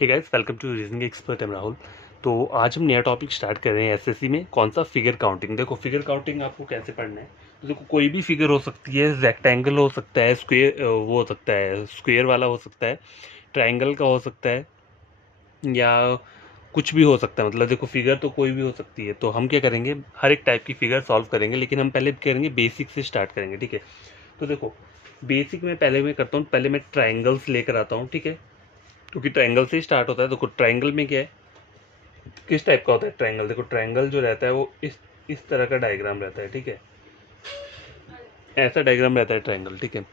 Hey guys, welcome to reasoning expert. Am Rahul. तो आज हम नया टॉपिक स्टार्ट कर रहे हैं एसएससी में। कौन सा? Figure counting. देखो, फिगर काउंटिंग आपको कैसे पढ़ना है। तो देखो, कोई भी फिगर हो सकती है, रेक्टेंगल हो सकता है, स्क्वेयर वो हो सकता है, स्क्वेयर वाला हो सकता है, ट्राइंगल का हो सकता है, या कुछ भी हो सकता है। मतलब देखो, फिगर तो कोई भी हो सकती है। तो हम क्या करेंगे, हर एक टाइप की फिगर सॉल्व करेंगे, लेकिन हम पहले करेंगे बेसिक से स्टार्ट करेंगे। ठीक है। तो देखो, बेसिक में पहले मैं करता हूँ, पहले मैं ट्राइंगल्स लेकर आता हूँ। ठीक है, क्योंकि ट्राइंगल से ही स्टार्ट होता है। देखो, ट्राइंगल में क्या है, किस टाइप का होता है ट्रायंगल। देखो, ट्रायंगल जो रहता है वो इस तरह का डायग्राम रहता है। ठीक है, ऐसा डायग्राम रहता है ट्रायंगल। ठीक है।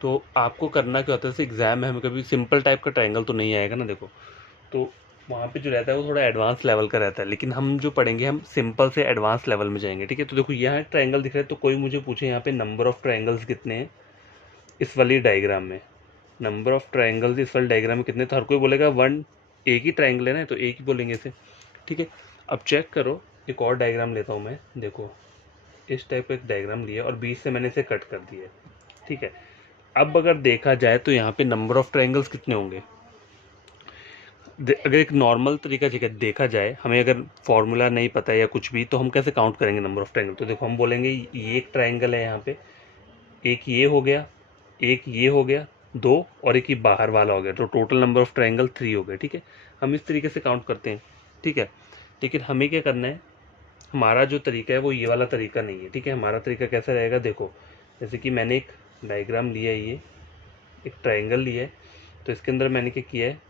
तो आपको करना क्या होता है, जैसे एग्जाम में हमें कभी सिंपल टाइप का ट्रायंगल तो नहीं आएगा ना। देखो, तो वहाँ पे जो रहता है वो थोड़ा एडवांस लेवल का रहता है, लेकिन हम जो पढ़ेंगे हम सिंपल से एडवांस लेवल में जाएंगे। ठीक है। तो देखो, यहाँ ट्रायंगल दिख रहा है, तो कोई मुझे पूछे यहाँ पे नंबर ऑफ ट्रायंगल्स कितने हैं इस वाली डायग्राम में, नंबर ऑफ ट्रायंगल्स इस वाले डायग्राम में कितने, तो हर कोई बोलेगा वन। एक ही ट्रायंगल है ना, तो एक ही बोलेंगे इसे। ठीक है। अब चेक करो, एक और डायग्राम लेता हूँ मैं। देखो, इस टाइप का एक डायग्राम लिया और बीच से मैंने इसे कट कर दिया है। ठीक है। अब अगर देखा जाए तो यहाँ पे नंबर ऑफ ट्रायंगल्स कितने होंगे। अगर एक नॉर्मल तरीका देखा जाए, हमें अगर फॉर्मूला नहीं पता है या कुछ भी, तो हम कैसे काउंट करेंगे नंबर ऑफ ट्रायंगल। तो देखो, हम बोलेंगे ये एक ट्रायंगल है यहाँ पे, एक ये हो गया, एक ये हो गया, दो, और एक ये बाहर वाला हो गया, तो टोटल नंबर ऑफ ट्रायंगल 3 हो गए। ठीक है। हम इस तरीके से काउंट करते हैं। ठीक है। लेकिन हमें क्या करना है, हमारा जो तरीका है वो ये वाला तरीका नहीं है। ठीक है। हमारा तरीका कैसा रहेगा, देखो, जैसे कि मैंने एक डायग्राम लिया है, ये एक ट्रायंगल लिया है, तो इसके अंदर मैंने क्या किया है,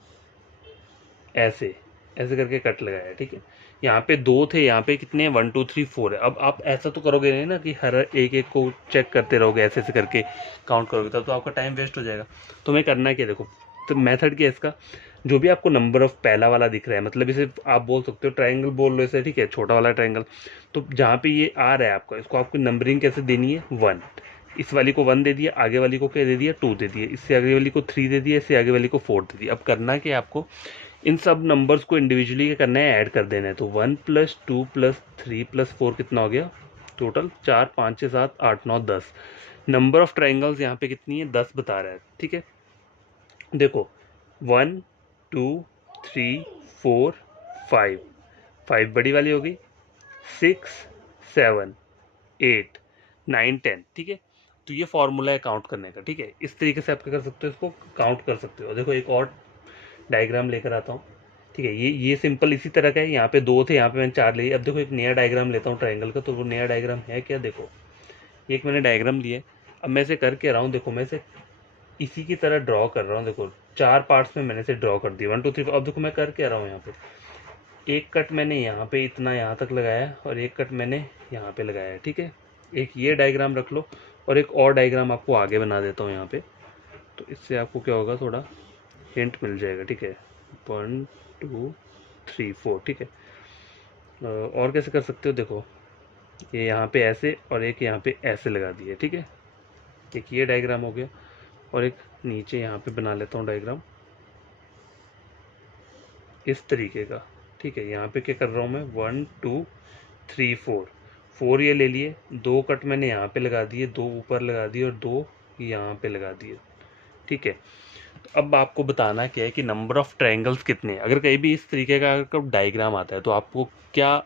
ऐसे ऐसे करके कट लगाया है। ठीक है। यहाँ पे दो थे, यहाँ पे कितने हैं, 1 2 3 4 है। अब आप ऐसा तो करोगे नहीं ना कि हर एक एक को चेक करते रहोगे, ऐसे ऐसे करके काउंट करोगे, तब तो आपका टाइम वेस्ट हो जाएगा। तो मैं करना क्या, देखो, तो मेथड क्या है इसका, जो भी आपको नंबर ऑफ पहला वाला दिख रहा है, मतलब इसे आप बोल सकते हो ट्रायंगल बोल लो इसे। ठीक है, छोटा वाला ट्रायंगल। तो जहाँ पे ये आ रहा है आपका, इसको आपको नंबरिंग कैसे देनी है, 1। इस वाली को 1 दे दिया, आगे वाली को क्या दे दिया, 2 दे दिया, इससे आगे वाली को 3 दे दिया, इससे आगे वाली को 4 दे दिया। अब करना क्या है आपको, इन सब नंबर्स को इंडिविजुअली क्या करना है, ऐड कर देना है। तो 1 + 2 + 3 + 4 कितना हो गया, टोटल 4 5 6 7 8 9 10। नंबर ऑफ ट्राइंगल्स यहाँ पे कितनी है, 10 बता रहा है। ठीक है। देखो, 1 2 3 4 5, 5 बड़ी वाली हो गई, 6 7 8 9 10। ठीक है। तो ये फॉर्मूला है काउंट करने का। ठीक है। इस तरीके से आप क्या कर सकते हो, इसको काउंट कर सकते हो। देखो, एक और डायग्राम लेकर आता हूँ। ठीक है, ये सिंपल इसी तरह का है। यहाँ पे दो थे, यहाँ पे मैंने 4 ले लिए। अब देखो, एक नया डायग्राम लेता हूँ ट्रायंगल का। तो वो नया डायग्राम है क्या, देखो, एक मैंने डायग्राम लिया। अब मैं इसे करके रहा हूँ, देखो, मैं इसे इसी की तरह ड्रॉ कर रहा हूँ। देखो, 4 पार्ट्स में मैंने इसे ड्रॉ कर दिया, 1 2 3। अब देखो मैं कर क्या रहा हूँ, यहाँ पे एक कट मैंने यहाँ पे इतना यहाँ तक लगाया है, और एक कट मैंने यहाँ पे लगाया है। ठीक है। एक ये डायग्राम रख लो, और एक और डायग्राम आपको आगे बना देता हूँ यहाँ पे। तो इससे आपको क्या होगा, थोड़ा हिंट मिल जाएगा। ठीक है, 1 2 3 4। ठीक है। और कैसे कर सकते हो, देखो, ये यहाँ पे ऐसे और एक यहाँ पे ऐसे लगा दिए। ठीक है, एक ये डायग्राम हो गया, और एक नीचे यहाँ पे बना लेता हूँ डायग्राम इस तरीके का। ठीक है। यहाँ पे क्या कर रहा हूँ मैं, 1 2 3 4, 4 ये ले लिए, 2 कट मैंने यहाँ पे लगा दिए, 2 ऊपर लगा दिए, और 2 यहाँ पे लगा दिए। ठीक है। तो अब आपको बताना क्या है कि नंबर ऑफ ट्रायंगल्स कितने हैं। अगर कहीं भी इस तरीके का अगर डायग्राम आता है, तो आपको क्या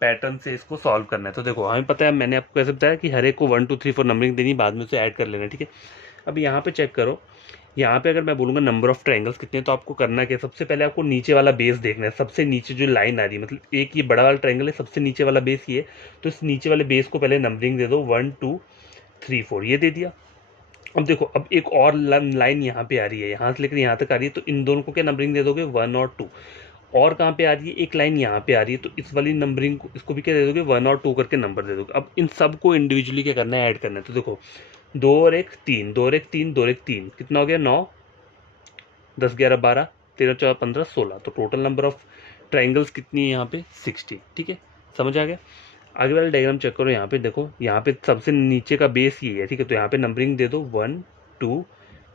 पैटर्न से इसको सॉल्व करना है। तो देखो, हमें पता है, मैंने आपको कैसे बताया कि हर एक को 1 2 3 4 नंबरिंग देनी, बाद में उसे ऐड कर लेना। ठीक है। अब यहाँ पे चेक करो, यहाँ पे अगर मैं बोलूँगा नंबर ऑफ ट्रायंगल्स कितने, तो आपको करना क्या है, सबसे पहले आपको नीचे वाला बेस देखना है। सबसे नीचे जो लाइन आ रही है, मतलब एक ये बड़ा वाला ट्रायंगल है, सबसे नीचे वाला बेस ये है, तो इस नीचे वाले बेस को पहले नंबरिंग दे दो, 1 2 3 4, ये दे दिया। अब देखो, अब एक और लाइन यहाँ पे आ रही है, यहाँ से लेकर यहाँ तक आ रही है, तो इन दोनों को क्या नंबरिंग दे दोगे, 1 और 2। और कहाँ पे आ रही है, एक लाइन यहाँ पे आ रही है, तो इस वाली नंबरिंग को, इसको भी क्या दे दोगे, 1 और 2 करके नंबर दे दोगे। अब इन सब को इंडिविजुअली क्या करना है, ऐड करना है। तो देखो, 2 और 1 3, 2 और 1 3, 2 और 1 3, कितना हो गया, 9 10 11 12 13 14 15 16। तो टोटल नंबर ऑफ ट्राइंगल्स कितनी है यहाँ पे, 60। ठीक है, समझ आ गया। आगे वाला डायग्राम चेक करो, यहाँ पे देखो, यहाँ पे सबसे नीचे का बेस ये है। ठीक है, तो यहाँ पे नंबरिंग दे दो, 1 2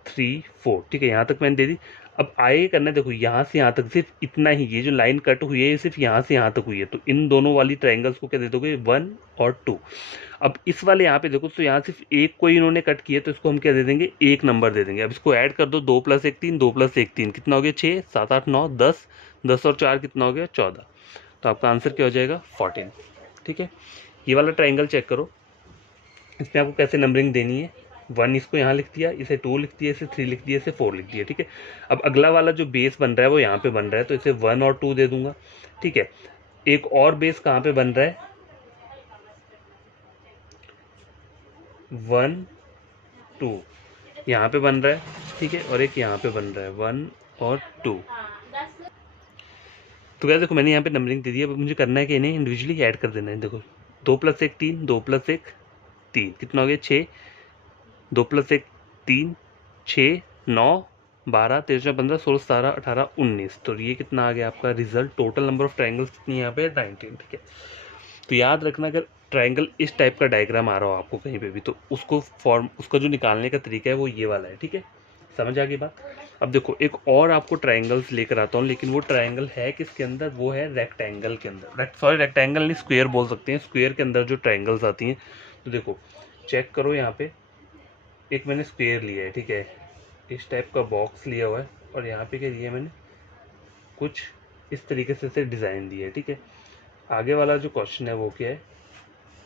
3 4। ठीक है, यहाँ तक मैंने दे दी। अब आगे करना है, देखो यहाँ से यहाँ तक सिर्फ इतना ही, ये जो लाइन कट हुई है ये सिर्फ यहाँ से यहाँ तक हुई है, तो इन दोनों वाली ट्राइंगल्स को क्या दे दोगे 1 और 2। अब इस वाले यहाँ पे देखो तो यहाँ सिर्फ एक को इन्होंने कट किया, तो इसको हम क्या दे देंगे 1 नंबर दे देंगे। अब इसको ऐड कर दो, 2 + 1 3, 2 + 1 3, कितना हो गया 6 7 8 9 10, 10 और 4 कितना हो गया 14। तो आपका आंसर क्या हो जाएगा 14। ठीक है, ये वाला ट्राइंगल चेक करो, इसमें आपको कैसे नंबरिंग देनी है। 1 इसको यहाँ लिख दिया, इसे 2 लिख दिया, इसे 3 लिख दिया, इसे 4 लिख दिया। ठीक है, अब अगला वाला जो बेस बन रहा है वो यहाँ पे बन रहा है, तो इसे 1 और 2 दे दूंगा। ठीक है, एक और बेस कहाँ पे बन रहा है 1 2 यहाँ पे बन रहा है। ठीक है, और एक यहाँ पे बन रहा है 1 और 2। तो क्या देखो मैंने यहाँ पे नंबरिंग दे दी, अब मुझे करना है कि इन्हें इंडिविजुअली ऐड कर देना है। देखो 2 + 1 3, 2 + 1 3, कितना हो गया 6, 2 + 1 3, 6 9 12 13 15 16 17 18 19। तो ये कितना आ गया आपका result, total number of triangles कितनी यहाँ पे 19। ठीक है, तो याद रखना अगर ट्राइंगल इस टाइप का डायग्राम आ रहा हो आपको कहीं पे भी, तो उसका जो निकालने का तरीका है वो ये वाला है। ठीक है, समझ आ गई बात। अब देखो एक और आपको ट्राइंगल्स लेकर आता हूँ, लेकिन वो ट्राइंगल है किसके अंदर, वो है रेक्टेंगल के अंदर। सॉरी रेक्टेंगल नहीं, स्क्वायर बोल सकते हैं। स्क्वायर के अंदर जो ट्राइंगल्स आती हैं, तो देखो चेक करो यहाँ पे एक मैंने स्क्वायर लिया है। ठीक है, इस टाइप का बॉक्स लिया हुआ है और यहाँ पे क्या लिया मैंने कुछ इस तरीके से डिज़ाइन दिया है। ठीक है, आगे वाला जो क्वेश्चन है वो क्या है,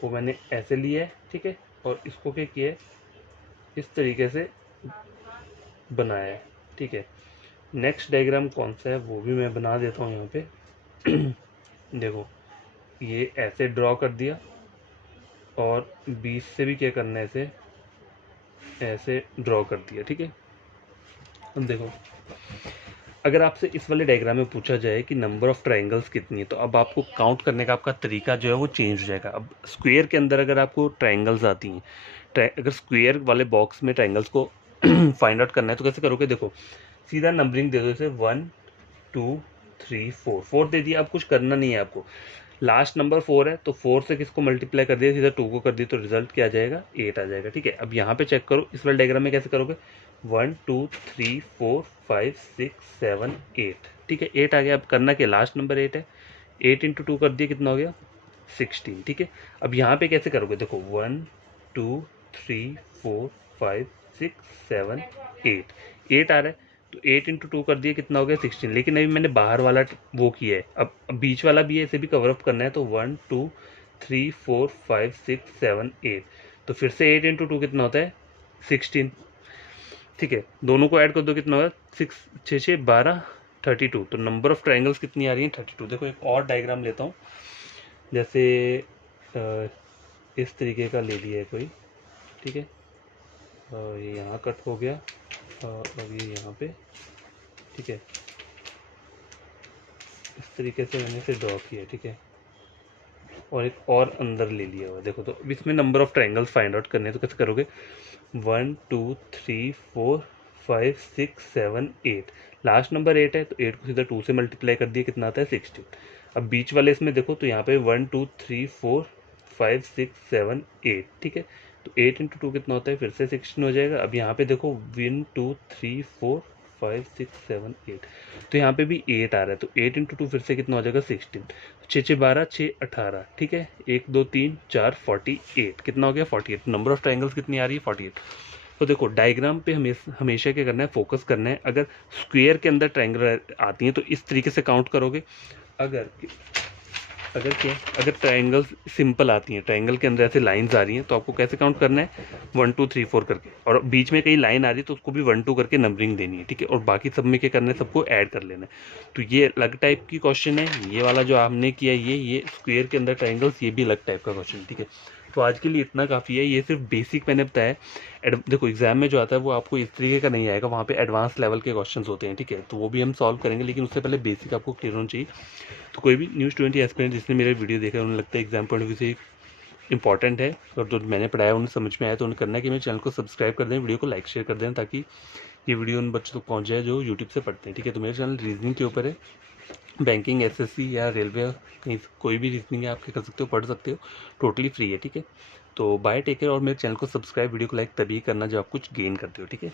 वो मैंने ऐसे लिया है। ठीक है, और इसको क्या किया है इस तरीके से बनाया है। ठीक है, नेक्स्ट डायग्राम कौन सा है वो भी मैं बना देता हूँ यहाँ पे। देखो ये ऐसे ड्रॉ कर दिया और बीच से भी क्या करना है इसे ऐसे ड्रॉ कर दिया। ठीक है, अब देखो अगर आपसे इस वाले डायग्राम में पूछा जाए कि नंबर ऑफ ट्राइंगल्स कितनी है, तो अब आपको काउंट करने का आपका तरीका जो है वो चेंज हो जाएगा। अब स्क्वायर के अंदर अगर आपको ट्राइंगल्स आती हैं, अगर स्क्वायर वाले बॉक्स में ट्राइंगल्स को फाइंड आउट करना है तो कैसे करोगे, देखो सीधा नंबरिंग दे दो इसे 1 2 3 4, 4 दे दिया। अब कुछ करना नहीं है आपको, लास्ट नंबर 4 है तो 4 से किसको मल्टीप्लाई कर दिया, सीधा 2 को कर दिया, तो रिजल्ट क्या आ जाएगा 8 आ जाएगा। ठीक है, अब यहाँ पे चेक करो इस वाले डायग्राम में कैसे करोगे 1 2 3 4 5 6 7 8। ठीक है, 8 आ गया। अब करना क्या, लास्ट नंबर 8 है, 8 × 2 कर दिया, कितना हो गया 16। ठीक है, अब यहाँ पे कैसे करोगे, देखो 1 2 3 4 5 6 7 8, 8 आ रहा है तो 8 × 2 कर दिया, कितना हो गया 16। लेकिन अभी मैंने बाहर वाला वो किया है, अब बीच वाला भी है, इसे भी कवर अप करना है, तो 1 2 3 4 5 6 7 8, तो फिर से 8 × 2 कितना होता है 16। ठीक है, दोनों को ऐड कर दो, कितना होगा 6 6 6 12 32। तो नंबर ऑफ ट्राइंगल्स कितनी आ रही है 32। देखो एक और डायग्राम लेता हूँ, जैसे इस तरीके का ले लिया है कोई। ठीक है, ये यहाँ कट हो गया और ये यहाँ पे। ठीक है, इस तरीके से मैंने इसे ड्रॉ किया। ठीक है, और एक और अंदर ले लिया हुआ। देखो तो इसमें number of triangles find out करने हैं, तो कैसे करोगे 1 2 3 4 5 6 7 8, लास्ट नंबर 8 है तो 8 को सीधा 2 से मल्टीप्लाई कर दिया, कितना आता है 16। अब बीच वाले इसमें देखो तो यहाँ पे 1 2 3 4 5 6 7 8। ठीक है, तो 8 × 2 कितना होता है, फिर से 16 हो जाएगा। अब यहाँ पे देखो 1 2 3 4 5 6 7 8, तो यहाँ पे भी 8 आ रहा है, तो 8 × 2 फिर से कितना हो जाएगा 16, 6 6 12 6 18। ठीक है, 1 2 3 4 48, कितना हो गया 48। नंबर ऑफ ट्राइंगल्स कितनी आ रही है 48। तो देखो डायग्राम पे हमेशा क्या करना है, फोकस करना है। अगर स्क्वायर के अंदर ट्राइंगल आती हैं तो इस तरीके से काउंट करोगे। अगर ट्राइंगल्स सिंपल आती हैं, ट्राइंगल के अंदर ऐसे लाइंस आ रही हैं, तो आपको कैसे काउंट करना है 1 2 3 4 करके, और बीच में कहीं लाइन आ रही है तो उसको भी 1 2 करके नंबरिंग देनी है। ठीक है, और बाकी सब में क्या करना है, सबको ऐड कर लेना है। तो ये अलग टाइप की क्वेश्चन है, ये वाला जो आपने किया ये स्क्वायर के अंदर ट्राइंगल्स, ये भी अलग टाइप का क्वेश्चन है। ठीक है, तो आज के लिए इतना काफ़ी है, ये सिर्फ बेसिक मैंने बताया। देखो एग्जाम में जो आता है वो आपको इस तरीके का नहीं आएगा, वहाँ पे एडवांस लेवल के क्वेश्चंस होते हैं। ठीक है, तो वो भी हम सॉल्व करेंगे, लेकिन उससे पहले बेसिक आपको क्लियर होना चाहिए। तो कोई भी न्यूज़ 20 एस्पिरेंट जिसने मेरे वीडियो देखा है, उन्हें लगता है एग्जाम पॉइंट ऑफ व्यू से इंपॉर्टेंट है और जो मैंने पढ़ाया उन्हें समझ में आया, तो उन्हें करना है कि मेरे चैनल को सब्सक्राइब कर दें, वीडियो को लाइक शेयर कर दें, ताकि ये वीडियो उन बच्चों तक पहुँच जाए जो यूट्यूब से पढ़ते हैं। ठीक है, तो मेरे चैनल रीजनिंग के ऊपर है, बैंकिंग एसएससी या रेलवे कहीं कोई भी रीजनिंग है आपके कर सकते हो, पढ़ सकते हो, टोटली फ्री है। ठीक है, तो बाय टेक केयर, और मेरे चैनल को सब्सक्राइब, वीडियो को लाइक तभी करना जब आप कुछ गेन करते हो। ठीक है।